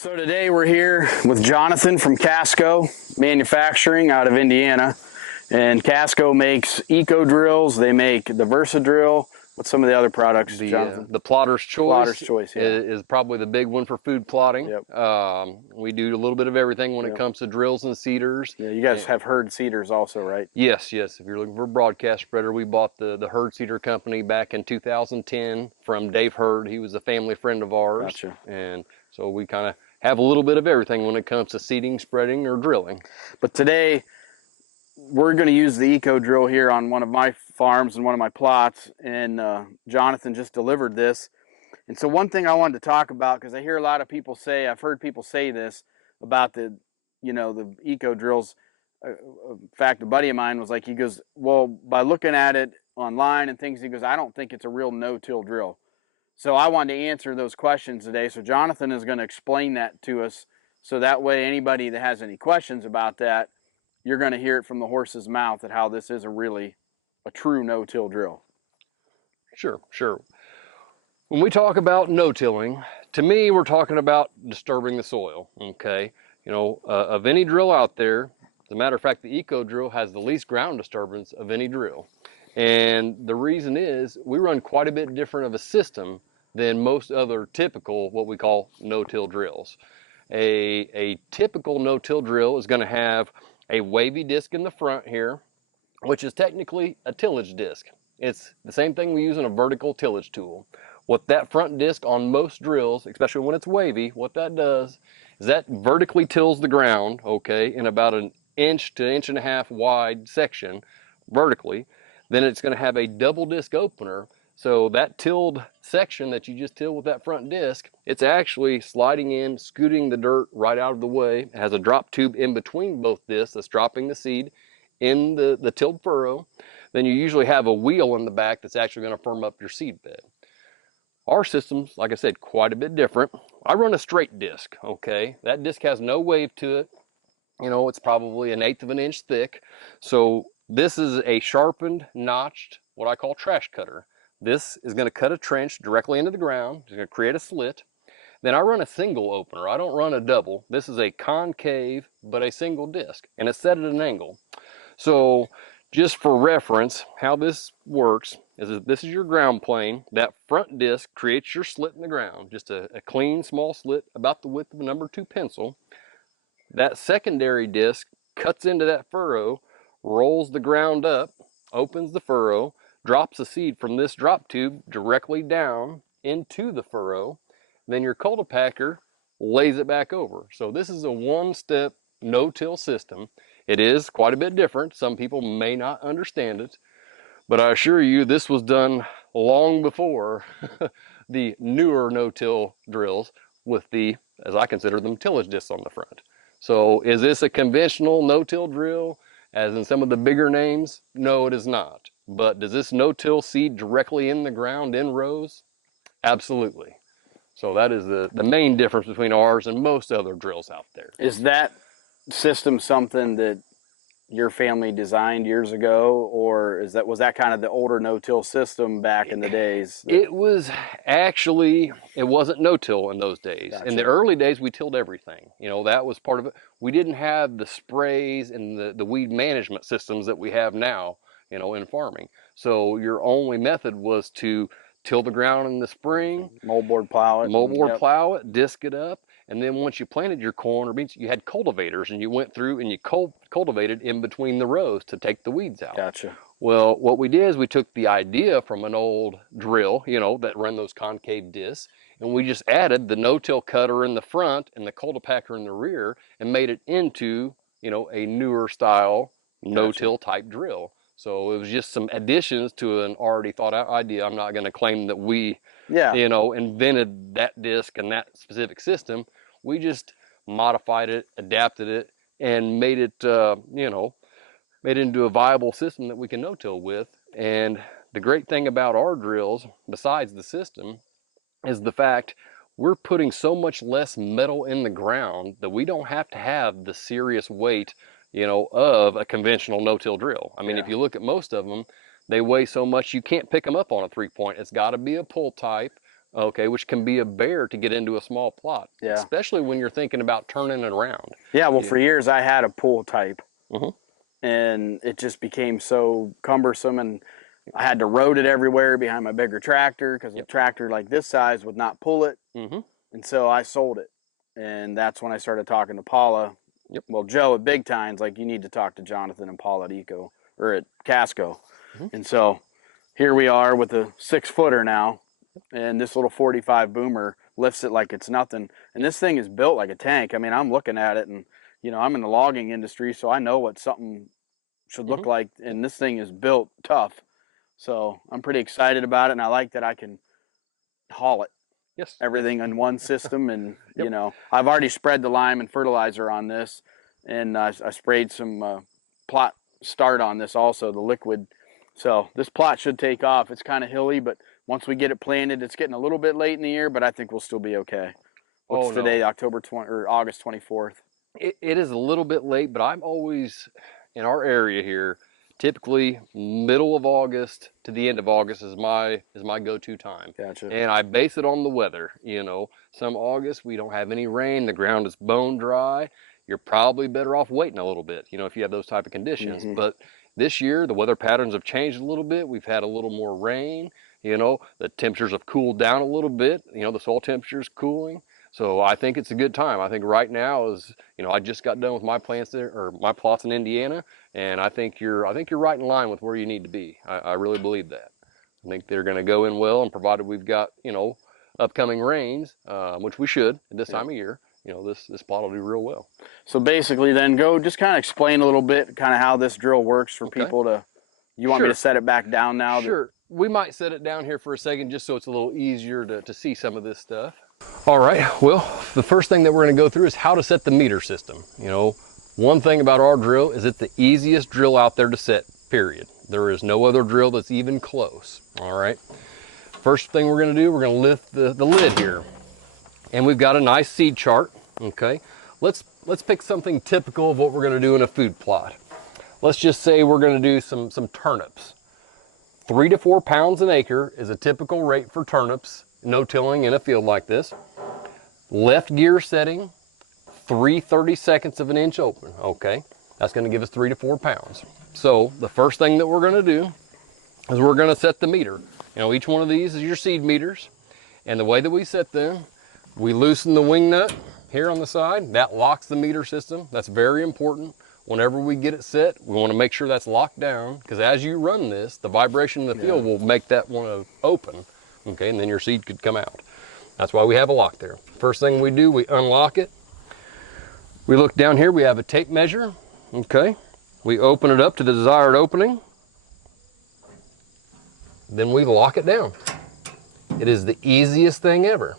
So today we're here with Johnathan from Kasco Manufacturing out of Indiana. And Kasco makes eco drills. They make the Versa drill. What's some of the other products, Johnathan? The Plotter's Choice. Plotter's Choice, yeah. is probably the big one for food plotting. Yep. We do a little bit of everything when it comes to drills and seeders. Yeah, you guys have herd seeders also, right? Yes. If you're looking for a broadcast spreader, we bought the herd seeder company back in 2010 from Dave Hurd. He was a family friend of ours. Gotcha. And so we kind of have a little bit of everything when it comes to seeding, spreading, or drilling. But today we're going to use the eco drill here on one of my farms and one of my plots, and Johnathan just delivered this. And so one thing I wanted to talk about, because I hear a lot of people say, I've heard people say this about the eco drills. In fact, a buddy of mine was like, he goes, well, by looking at it online and things, he goes, I don't think it's a real no-till drill. So I wanted to answer those questions today. So Johnathan is going to explain that to us, so that way anybody that has any questions about that, you're going to hear it from the horse's mouth at how this is a true no-till drill. Sure. When we talk about no-tilling, to me, we're talking about disturbing the soil, okay? Of any drill out there, as a matter of fact, the eco drill has the least ground disturbance of any drill. And the reason is we run quite a bit different of a system than most other typical, what we call no-till drills. A typical no-till drill is going to have a wavy disc in the front here, which is technically a tillage disc. It's the same thing we use in a vertical tillage tool. What that front disc on most drills, especially when it's wavy, what that does is that vertically tills the ground, okay, in about an inch to inch and a half wide section vertically. Then it's going to have a double disc opener. So that tilled section that you just tilled with that front disc, it's actually sliding in, scooting the dirt right out of the way. It has a drop tube in between both discs that's dropping the seed in the tilled furrow. Then you usually have a wheel in the back that's actually going to firm up your seed bed. Our system's, like I said, quite a bit different. I run a straight disc, okay? That disc has no wave to it. It's probably 1/8 of an inch thick. So this is a sharpened, notched, what I call trash cutter. This is going to cut a trench directly into the ground. It's going to create a slit. Then I run a single opener. I don't run a double. This is a concave, but a single disc, and it's set at an angle. So just for reference, how this works is that this is your ground plane. That front disc creates your slit in the ground, just a clean, small slit about the width of a number 2 pencil. That secondary disc cuts into that furrow, rolls the ground up, opens the furrow, drops the seed from this drop tube directly down into the furrow. Then your cultipacker lays it back over. So this is a one-step no-till system. It is quite a bit different. Some people may not understand it, but I assure you this was done long before the newer no-till drills with the, as I consider them, tillage discs on the front. So is this a conventional no-till drill as in some of the bigger names? No, it is not. But does this no-till seed directly in the ground in rows? Absolutely. So that is the main difference between ours and most other drills out there. Is that system something that your family designed years ago, or was that kind of the older no-till system back in the days? It was actually, it wasn't no-till in those days. Gotcha. In the early days, we tilled everything. That was part of it. We didn't have the sprays and the weed management systems that we have now, in farming. So your only method was to till the ground in the spring, moldboard plow it, plow it, disc it up, and then once you planted your corn or beans, you had cultivators, and you went through and you cultivated in between the rows to take the weeds out. Gotcha. Well, what we did is we took the idea from an old drill, that ran those concave discs, and we just added the no-till cutter in the front and the cultipacker in the rear and made it into, a newer style no-till type drill. So it was just some additions to an already thought out idea. I'm not going to claim that we, invented that disc and that specific system. We just modified it, adapted it, and made it, made it into a viable system that we can no-till with. And the great thing about our drills, besides the system, is the fact we're putting so much less metal in the ground that we don't have to have the serious weight of a conventional no-till drill. I mean, if you look at most of them, they weigh so much you can't pick them up on a 3-point. It's got to be a pull type okay, which can be a bear to get into a small plot, Yeah. especially when you're thinking about turning it around. Yeah, well, for years I had a pull type, Mhm. and it just became so cumbersome, and I had to road it everywhere behind my bigger tractor because a tractor like this size would not pull it. Mhm. And so I sold it. And that's when I started talking to Paula. Yep. Well, Joe at Big Tines, like, you need to talk to Johnathan and Paula at Eco or at Casco. Mhm. And so here we are with a 6-footer now, and this little 45 boomer lifts it like it's nothing. And this thing is built like a tank. I mean, I'm looking at it, and I'm in the logging industry, so I know what something should look Mhm. like, and this thing is built tough. So I'm pretty excited about it, and I like that I can haul it. Yes. Everything in one system, and Yep. I've already spread the lime and fertilizer on this, and I sprayed some plot start on this also, the liquid. So this plot should take off. It's kind of hilly, but once we get it planted, it's getting a little bit late in the year, but I think we'll still be okay. What's Oh today, no, October 20 or August 24th? it is a little bit late, but I'm always in our area here. Typically, middle of August to the end of August is my go-to time, Gotcha. and I base it on the weather. Some August we don't have any rain, the ground is bone dry. You're probably better off waiting a little bit, if you have those type of conditions. Mm-hmm. But this year the weather patterns have changed a little bit. We've had a little more rain. The temperatures have cooled down a little bit. The soil temperature is cooling. So I think it's a good time. I think right now is, I just got done with my plants there, or my plots in Indiana, and I think you're right in line with where you need to be. I really believe that. I think they're going to go in well, and provided we've got, upcoming rains, which we should at this time of year, this plot will do real well. So basically, then go just kind of explain a little bit, kind of how this drill works for Okay. people to. You want me to set it back down now? Sure. We might set it down here for a second just so it's a little easier to see some of this stuff. All right, well, the first thing that we're going to go through is how to set the meter system. One thing about our drill is it's the easiest drill out there to set, period. There is no other drill that's even close. All right. First thing we're going to do, we're going to lift the lid here. And we've got a nice seed chart, okay? Let's pick something typical of what we're going to do in a food plot. Let's just say we're going to do some turnips. 3 to 4 pounds an acre is a typical rate for turnips, no-tilling in a field like this. Left gear setting, 3/32 of an inch open, okay? That's going to give us 3 to 4 pounds. So the first thing that we're going to do is we're going to set the meter. Each one of these is your seed meters, and the way that we set them, we loosen the wing nut here on the side. That locks the meter system. That's very important. Whenever we get it set, we want to make sure that's locked down, because as you run this, the vibration in the field will make that one open, okay, and then your seed could come out. That's why we have a lock there. First thing we do, we unlock it. We look down here, we have a tape measure, okay. We open it up to the desired opening. Then we lock it down. It is the easiest thing ever.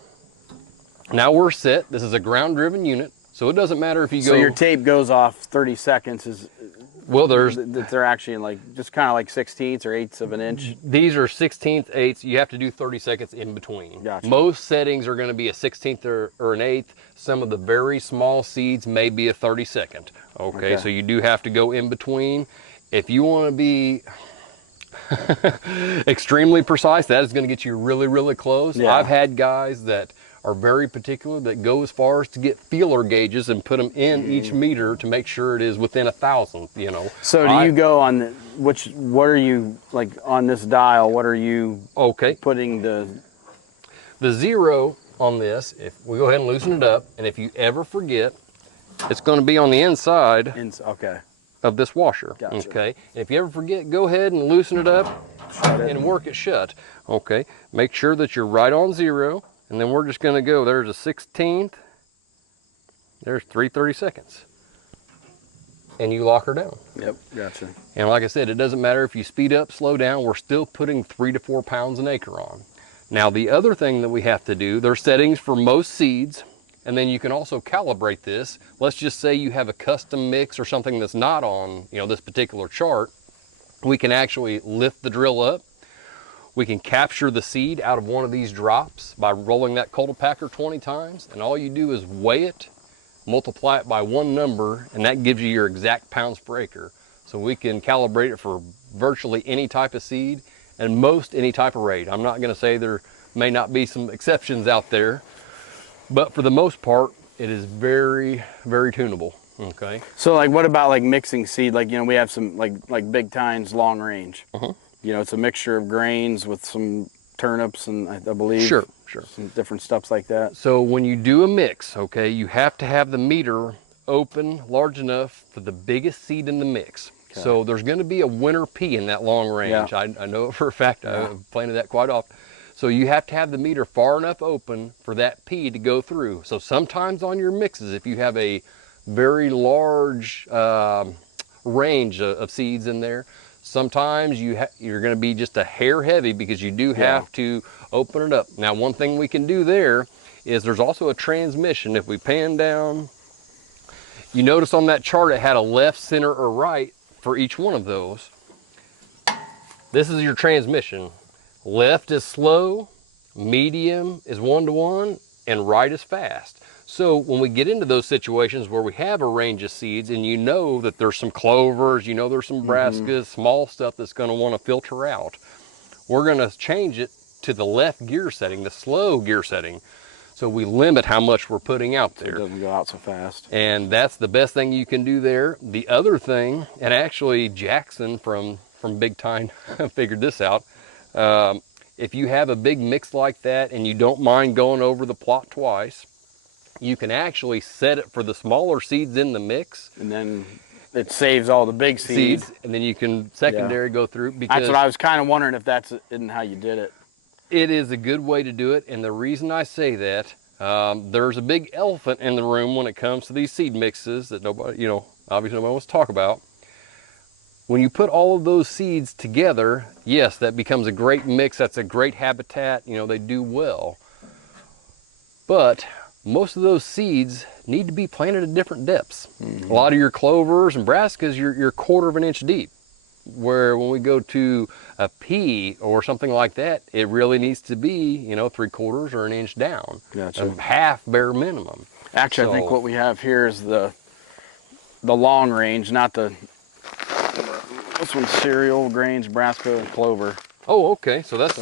Now we're set. This is a ground-driven unit, so it doesn't matter if you go. So your tape goes off 30 seconds. They're actually in just kind of like 16ths or 1/8 of an inch. These are 16th, 8ths. You have to do 30 seconds in between. Gotcha. Most settings are going to be a 16th or an 1/8. Some of the very small seeds may be a 32nd. Okay, so you do have to go in between. If you want to be extremely precise, that is going to get you really, really close. Yeah. I've had guys that are very particular that go as far as to get feeler gauges and put them in each meter to make sure it is within 1,000th, So do you go on what are you, like, on this dial, what are you putting the 0 on this? If we go ahead and loosen it up, and if you ever forget, it's going to be on the inside of this washer. Gotcha. Okay, and if you ever forget, go ahead and loosen it up and work it shut. Okay, make sure that you're right on 0. And then we're just going to go, there's a 16th, there's 3/32. And you lock her down. Yep, gotcha. And like I said, it doesn't matter if you speed up, slow down, we're still putting 3 to 4 pounds an acre on. Now the other thing that we have to do, there's settings for most seeds, and then you can also calibrate this. Let's just say you have a custom mix or something that's not on this particular chart. We can actually lift the drill up. We can capture the seed out of one of these drops by rolling that cultipacker 20 times, and all you do is weigh it, multiply it by one number, and that gives you your exact pounds per acre. So we can calibrate it for virtually any type of seed and most any type of rate. I'm not going to say there may not be some exceptions out there, but for the most part, it is very, very tunable. Okay. So like, what about like mixing seed? Like, you know, we have some like Big Tines long range. You know, it's a mixture of grains with some turnips and I believe Sure. some different stuffs like that. So when you do a mix, okay, you have to have the meter open large enough for the biggest seed in the mix. Okay. So there's going to be a winter pea in that long range. Yeah. I know it for a fact. I've planted that quite often. So you have to have the meter far enough open for that pea to go through. So sometimes on your mixes, if you have a very large range of seeds in there, sometimes you're going to be just a hair heavy because you do have to open it up. Now, one thing we can do there is there's also a transmission. If we pan down, you notice on that chart it had a left, center, or right for each one of those. This is your transmission. Left is slow, medium is 1-to-1, and right is fast. So when we get into those situations where we have a range of seeds and you know that there's some clovers, you know there's some brassicas, small stuff that's going to want to filter out, we're going to change it to the left gear setting, the slow gear setting. So we limit how much we're putting out there. It doesn't go out so fast. And that's the best thing you can do there. The other thing, and actually Jackson from Big Time figured this out, if you have a big mix like that and you don't mind going over the plot twice, you can actually set it for the smaller seeds in the mix. And then it saves all the big seeds. And then you can secondary go through. Because that's what I was kind of wondering if that's isn't how you did it. It is a good way to do it. And the reason I say that, there's a big elephant in the room when it comes to these seed mixes that nobody, you know, obviously nobody wants to talk about. When you put all of those seeds together, yes, that becomes a great mix. That's a great habitat. You know, they do well. But most of those seeds need to be planted at different depths. A lot of your clovers and brassicas, you're 1/4 of an inch deep. Where when we go to a pea or something like that, it really needs to be, you know, 3/4 or an inch down. Gotcha. A half bare minimum. Actually, I think what we have here is the long range, not the. This one's cereal, grains, brassica, and clover. Oh, okay. So that's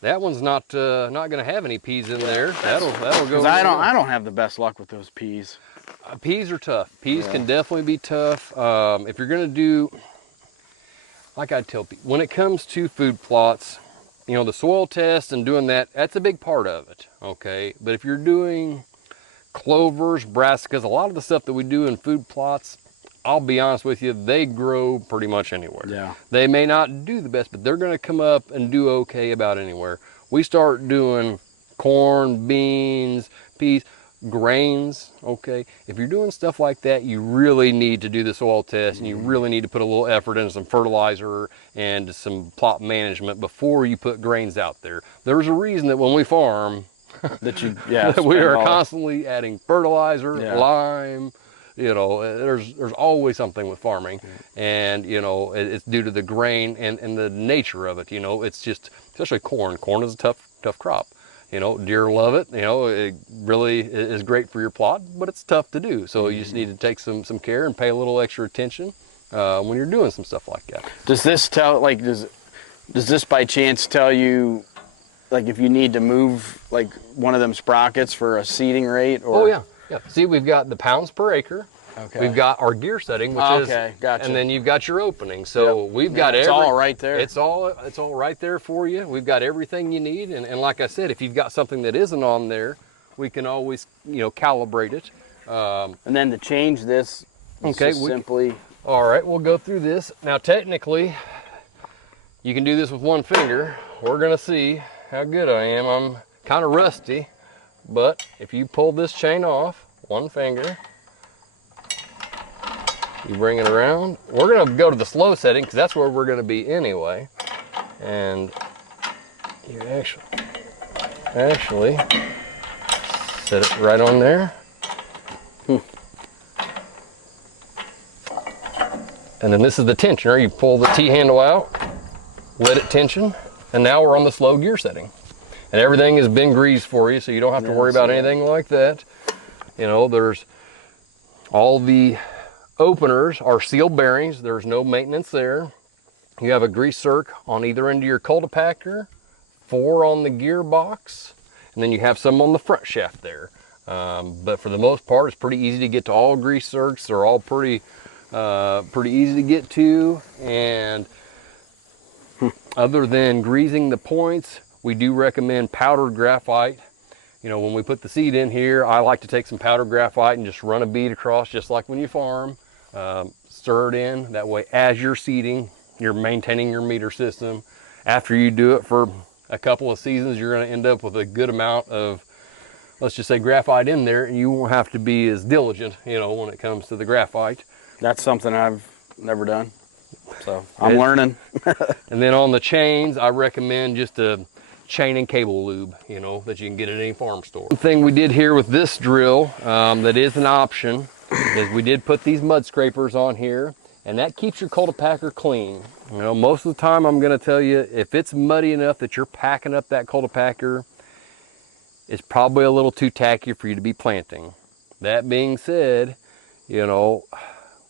that one's not going to have any peas in there. That'll go. I don't have the best luck with those peas. Peas are tough. Peas can definitely be tough. If you're going to do, like I tell people, when it comes to food plots, you know, the soil test and doing that, that's a big part of it. Okay, but if you're doing clovers, brassicas, a lot of the stuff that we do in food plots, I'll be honest with you, they grow pretty much anywhere. Yeah. They may not do the best, but they're going to come up and do okay about anywhere. We start doing corn, beans, peas, grains, okay? If you're doing stuff like that, you really need to do the soil test and you really need to put a little effort into some fertilizer and some plot management before you put grains out there. There's a reason that when we farm, that we are constantly adding fertilizer, lime. You know, there's always something with farming, and you know it's due to the grain and the nature of it. You know, it's just, especially corn. Corn is a tough crop. You know, deer love it. You know, it really is great for your plot, but it's tough to do. So you just need to take some care and pay a little extra attention when you're doing some stuff like that. Does this tell, like, does this by chance tell you, like, if you need to move like one of them sprockets for a seeding rate? Or? Oh yeah. Yeah. See, we've got the pounds per acre. Okay. We've got our gear setting, which is, gotcha. And then you've got your opening. So we've got it's all right there. It's all right there for you. We've got everything you need. And like I said, if you've got something that isn't on there, we can always, you know, calibrate it. And then to change this, simply. All right, we'll go through this. Now, technically, you can do this with one finger. We're gonna see how good I am. I'm kind of rusty. But if you pull this chain off, one finger, you bring it around. We're gonna go to the slow setting because that's where we're gonna be anyway. And you actually set it right on there. And then this is the tensioner. You pull the T-handle out, let it tension, and now we're on the slow gear setting. And everything has been greased for you, so you don't have to worry about anything like that. You know, there's all the openers are sealed bearings. There's no maintenance there. You have a grease circ on either end of your cultipacker, 4 on the gearbox, and then you have some on the front shaft there. But for the most part, it's pretty easy to get to all grease zerks. They're all pretty easy to get to. And other than greasing the points, we do recommend powdered graphite. You know, when we put the seed in here, I like to take some powdered graphite and just run a bead across, just like when you farm. Stir it in. That way, as you're seeding, you're maintaining your meter system. After you do it for a couple of seasons, you're going to end up with a good amount of, let's just say, graphite in there, and you won't have to be as diligent, you know, when it comes to the graphite. That's something I've never done, so I'm learning. And then on the chains, I recommend just a chain and cable lube, you know, that you can get at any farm store. One thing we did here with this drill that is an option is we did put these mud scrapers on here, and that keeps your cultipacker clean. You know, most of the time I'm going to tell you, if it's muddy enough that you're packing up that cultipacker, it's probably a little too tacky for you to be planting. That being said, you know,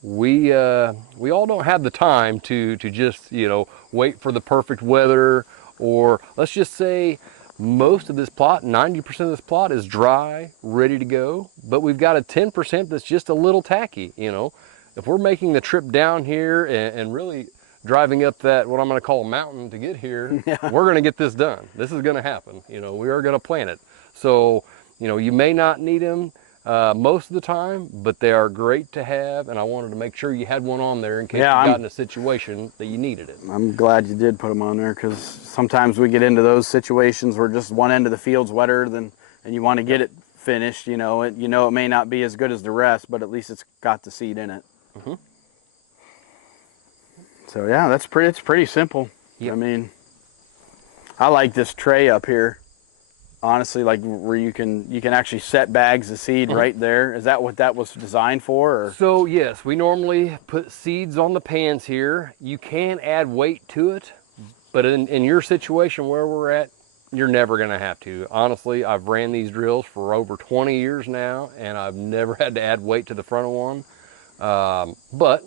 we all don't have the time to just, you know, wait for the perfect weather, or let's just say most of this plot, 90% of this plot is dry, ready to go, but we've got a 10% that's just a little tacky, you know. If we're making the trip down here and really driving up that, what I'm going to call a mountain to get here, we're going to get this done. This is going to happen. You know, we are going to plant it. So, you know, you may not need them most of the time, but they are great to have, and I wanted to make sure you had one on there in case you got in a situation that you needed it. I'm glad you did put them on there, because sometimes we get into those situations where just one end of the field's wetter than, and you want to get it finished. You know, it may not be as good as the rest, but at least it's got the seed in it. Mm-hmm. So yeah, it's pretty simple. Yep. I mean, I like this tray up here. Honestly, like where you can actually set bags of seed right there. Is that what that was designed for? Or? So yes, we normally put seeds on the pans here. You can add weight to it, but in your situation where we're at, you're never going to have to. Honestly, I've ran these drills for over 20 years now, and I've never had to add weight to the front of one. But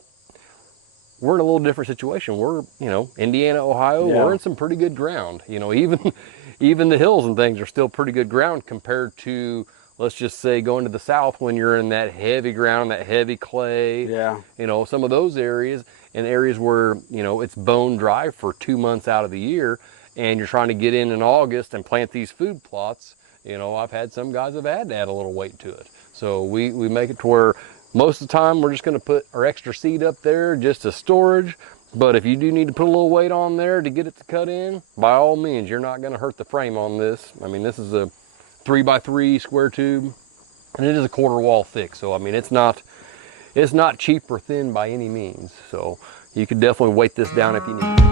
we're in a little different situation. We're, you know, Indiana, Ohio, we're in some pretty good ground. You know, even the hills and things are still pretty good ground compared to, let's just say, going to the south when you're in that heavy ground, that heavy clay. Yeah. You know, some of those areas, and areas where, you know, it's bone dry for 2 months out of the year, and you're trying to get in August and plant these food plots. You know, I've had some guys have had to add a little weight to it. So we make it to where most of the time we're just going to put our extra seed up there just as storage. But if you do need to put a little weight on there to get it to cut in, by all means, you're not going to hurt the frame on this. I mean, this is a 3x3 square tube, and it is a 1/4 wall thick. So I mean, it's not cheap or thin by any means. So you could definitely weight this down if you need to.